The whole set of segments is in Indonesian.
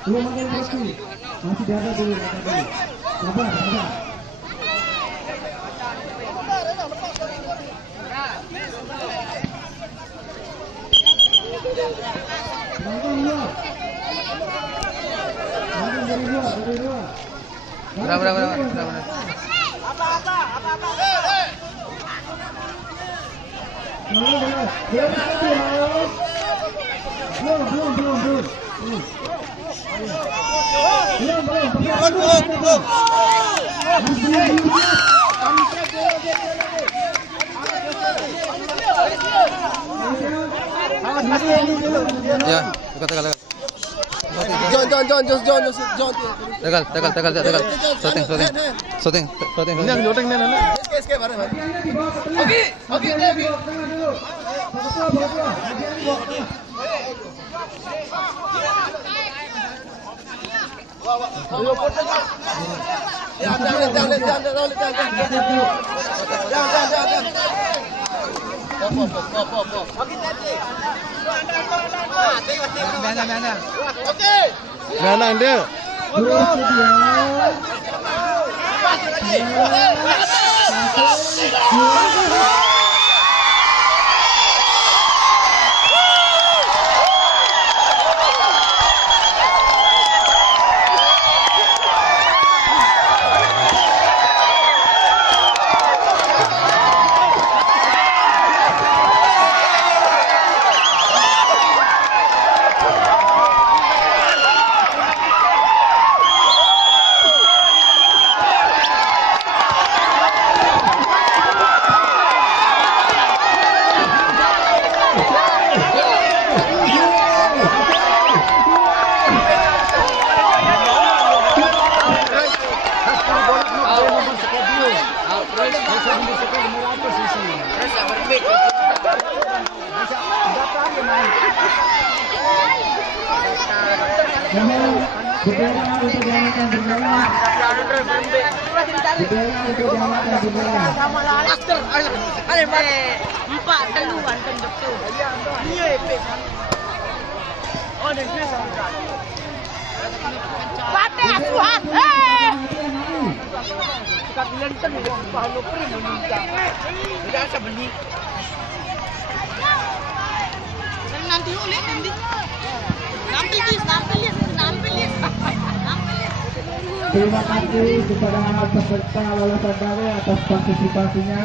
Belum makan pasti. Masih dapat dulu, sabar. Berapa. Ya, tegal. John. Tegal. Shooting. Yang shooting nih. Oke, bareng. Oke, Devi. Jangan dia. Nanti ulit, nampil. Terima kasih kepada peserta lulusan baru atas partisipasinya.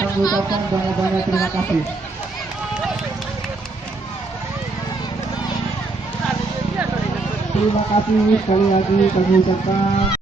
Kami ucapkan banyak-banyak terima kasih. Terima kasih sekali lagi kami ucapkan.